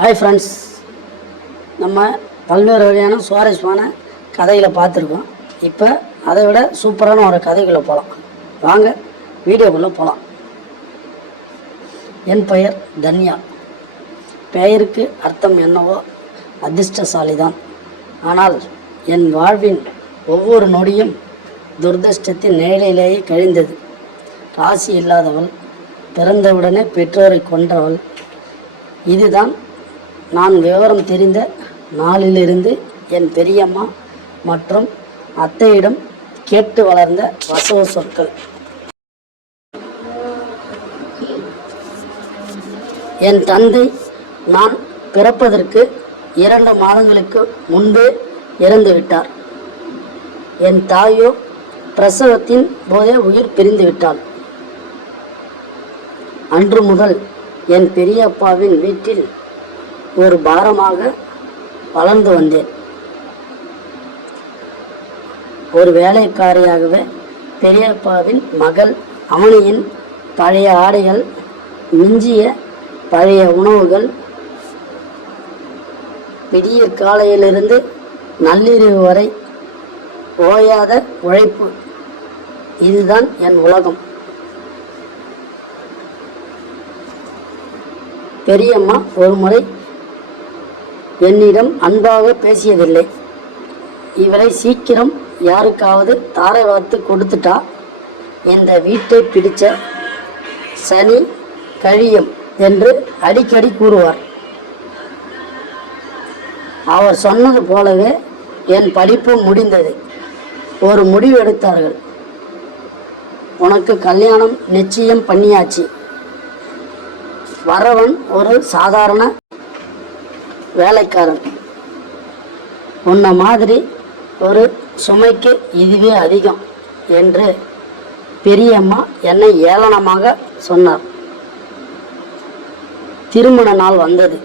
Hi friends, நம்ம பல்வேறு வகையான சுவாரஸ்யமான கதைகளை பார்த்துருக்கோம். இப்போ அதை விட சூப்பரான ஒரு கதைகளை போகலாம். வாங்க வீடியோக்குள்ளே போகலாம். என் பெயர் தன்யா. பெயருக்கு அர்த்தம் என்னவோ அதிர்ஷ்டசாலி தான். ஆனால் என் வாழ்வின் ஒவ்வொரு நொடியும் துரதிர்ஷ்டத்தின் நிழலிலேயே கழிந்தது. ராசி இல்லாதவள், பிறந்தவுடனே பெற்றோரை கொன்றவள். இதுதான் நான் விவரம் தெரிந்த நாளிலிருந்து என் பெரியம்மா மற்றும் அத்தையிடம் கேட்டு வளர்ந்த வசவ சொற்கள். என் தந்தை நான் பிறப்பதற்கு 2 மாதங்களுக்கு முன்பே இறந்துவிட்டார். என் தாயோ பிரசவத்தின் போதே உயிர் பிரிந்து விட்டாள். அன்று முதல் என் பெரியப்பாவின் வீட்டில் ஒரு பாரமாக வளர்ந்து வந்தேன். ஒரு வேலைக்காரியாகவே பெரியப்பாவின் மகள் அவனியின் பழைய ஆடைகள், மிஞ்சிய பழைய உணவுகள், விடியற் காலையிலிருந்து நள்ளிரவு வரை ஓயாத உழைப்பு, இதுதான் என் உலகம். பெரியம்மா ஒரு முறை என்னிடம் அன்பாக பேசியதில்லை. இவளை சீக்கிரம் யாருக்காவது தாரை வார்த்து கொடுத்துட்டா இந்த வீட்டை பிடிச்ச சனி கழியம் என்று அடிக்கடி கூறுவார். அவர் சொன்னது போலவே என் படிப்பு முடிந்தது. ஒரு முடிவு எடுத்தார்கள். உனக்கு கல்யாணம் நிச்சயம் பண்ணியாச்சு. வரவன் ஒரு சாதாரண வேலைக்காரன். உன்ன மாதிரி ஒரு சுமைக்கு இதுவே அதிகம் என்று பெரியம்மா என்னை ஏளனமாக சொன்னார். திருமண நாள் வந்தது.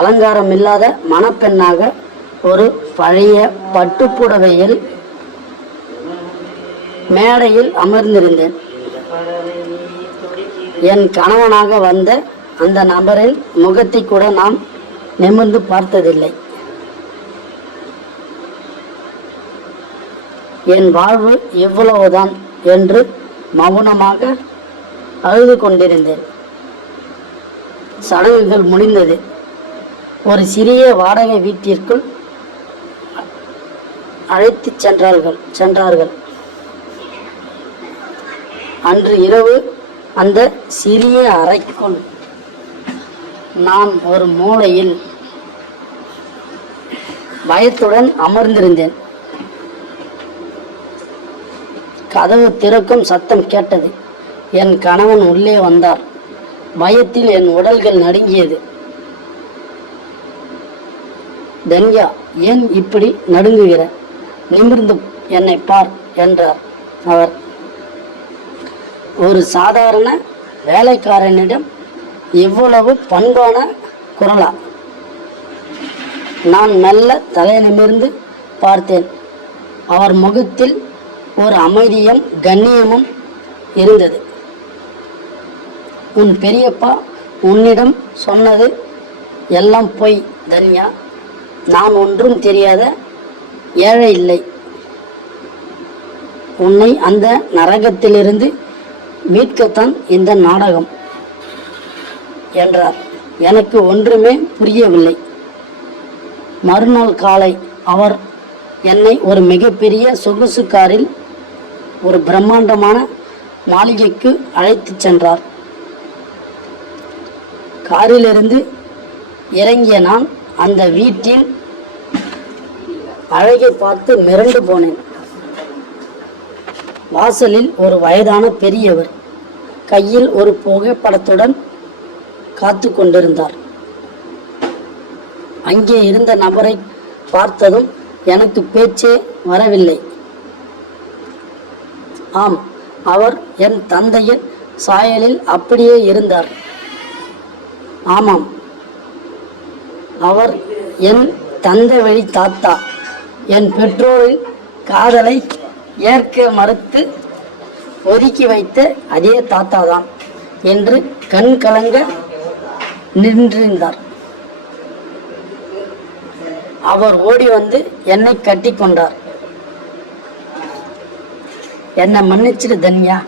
அலங்காரம் இல்லாத மணப்பெண்ணாக ஒரு பழைய பட்டுப்புடவையில் மேடையில் அமர்ந்திருந்தேன். என் கணவனாக வந்த அந்த நபரின் முகத்தை கூட நான் நிமிர்ந்து பார்த்ததில்லை. என் வாழ்வு இவ்வளவுதான் என்று மௌனமாக அழுது கொண்டிருந்தேன். சடங்குகள் முடிந்தது. ஒரு சிறிய வாடகை வீட்டிற்குள் அழைத்து சென்றார்கள். அன்று இரவு அந்த சிறிய அறைக்குள் நான் ஒரு மூலையில் பயத்துடன் அமர்ந்திருந்தேன். கதவு திறக்கும் சத்தம் கேட்டது. என் கணவன் உள்ளே வந்தார். பயத்தில் என் உடல்கள் நடுங்கியது. தன்யா, ஏன் இப்படி நடுங்குகிற? நிமிர்ந்து என்னை பார் என்றார் அவர். ஒரு சாதாரண வேலைக்காரனிடம் இவ்வளவு பண்பான குரலா? நான் மெல்ல தலை நிமிர்ந்து பார்த்தேன். அவர் முகத்தில் ஒரு அமைதியும் கண்ணியமும் இருந்தது. உன் பெரியப்பா உன்னிடம் சொன்னது எல்லாம் பொய் தன்யா. நான் ஒன்றும் தெரியாத ஏழை இல்லை. உன்னை அந்த நரகத்திலிருந்து மீட்கத்தான் இந்த நாடகம் என்றார். எனக்கு ஒன்றுமே புரியவில்லை. மறுநாள் காலை அவர் என்னை ஒரு மிகப்பெரிய சொகுசு காரில் ஒரு பிரம்மாண்டமான மாளிகைக்கு அழைத்து சென்றார். காரிலிருந்து இறங்கிய நான் அந்த வீட்டின் அழகை பார்த்து மிரண்டு போனேன். வாசலில் ஒரு வயதான பெரியவர் கையில் ஒரு புகைப்படத்துடன் காத்து கொண்டிருந்தார். அங்கே இருந்த நபரை பார்த்ததும் எனக்கு பேச்சே வரவில்லை. ஆம், அவர் என் தந்தையின் சாயலில் அப்படியே இருந்தார். ஆமாம், அவர் என் தந்தை வழி தாத்தா. என் பெற்றோரின் காதலை ஏற்க மறுத்து ஒதுக்கி வைத்த அதே தாத்தா தான் என்று கண் கலங்க நின்றிருந்தார். அவர் ஓடி வந்து என்னை கட்டி கொண்டார். என்னை மன்னிச்சிடு தன்யா,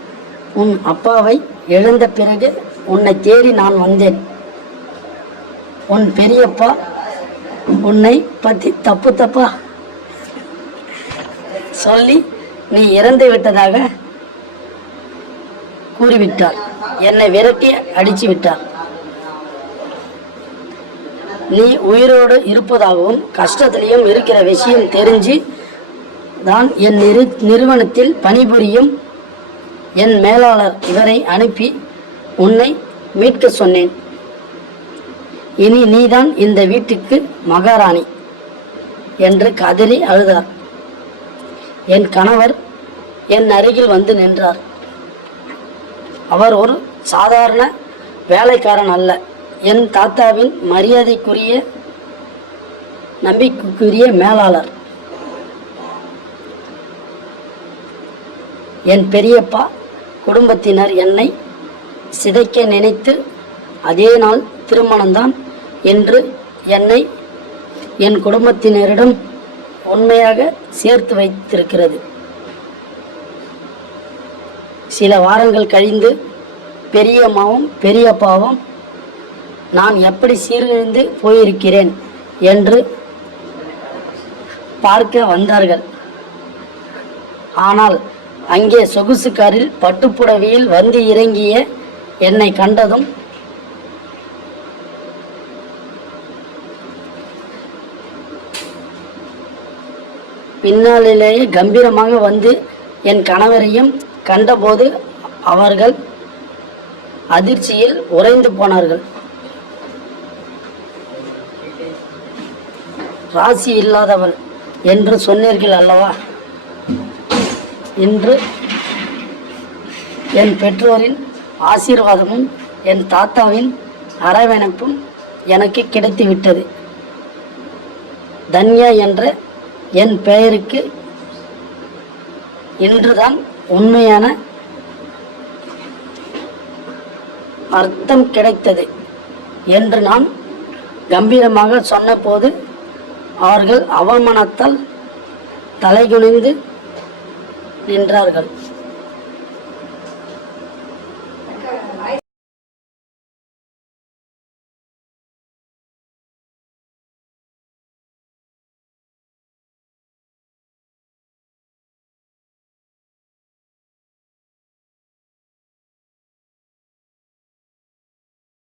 உன் அப்பாவை எழுந்த பிறகு உன்னை தேடி நான் வந்தேன். உன் பெரியப்பா உன்னை பற்றி தப்பா சொல்லி நீ இறந்து விட்டதாக கூறிவிட்டார். என்னை விரட்டி அடிச்சு விட்டார். நீ உயிரோடு இருப்பதாகவும் கஷ்டத்திலையும் இருக்கிற விஷயம் தெரிஞ்சு தான் என் நிறுவனத்தில் பணிபுரியும் என் மேலாளர் இவரை அனுப்பி உன்னை மீட்க சொன்னேன். இனி நீதான் இந்த வீட்டுக்கு மகாராணி என்று கதறி அழுதார். என் கணவர் என் அருகில் வந்து நின்றார். அவர் ஒரு சாதாரண வேலைக்காரன் அல்ல, என் தாத்தாவின் மரியாதைக்குரிய நம்பிக்கைக்குரிய மேலாளர். என் பெரியப்பா குடும்பத்தினர் என்னை சிதைக்க நினைத்து அதே நாள் திருமணம்தான் என்று என்னை என் குடும்பத்தினரிடம் உண்மையாக சேர்த்து வைத்திருக்கிறது. சில வாரங்கள் கழிந்து பெரியம்மாவும் பெரியப்பாவும் நான் எப்படி சீர்குலைந்து போயிருக்கிறேன் என்று பார்க்க வந்தார்கள். ஆனால் அங்கே சொகுசு காரில் பட்டுப்புடவையில் வந்து இறங்கிய என்னை கண்டதும் பின்னாலேயே கம்பீரமாக வந்து என் கணவரையும் கண்டபோது அவர்கள் அதிர்ச்சியில் உறைந்து போனார்கள். ராசி இல்லாதவள் என்று சொன்னீர்கள் அல்லவா? இன்று என் பெற்றோரின் ஆசீர்வாதமும் என் தாத்தாவின் அரவணைப்பும் எனக்கு கிடைத்துவிட்டது. தன்யா என்ற என் பெயருக்கு இன்றுதான் உண்மையான அர்த்தம் கிடைத்தது என்று நான் கம்பீரமாக சொன்னபோது அவர்கள் அவமானத்தால் தலைகுனிந்து நின்றார்கள்.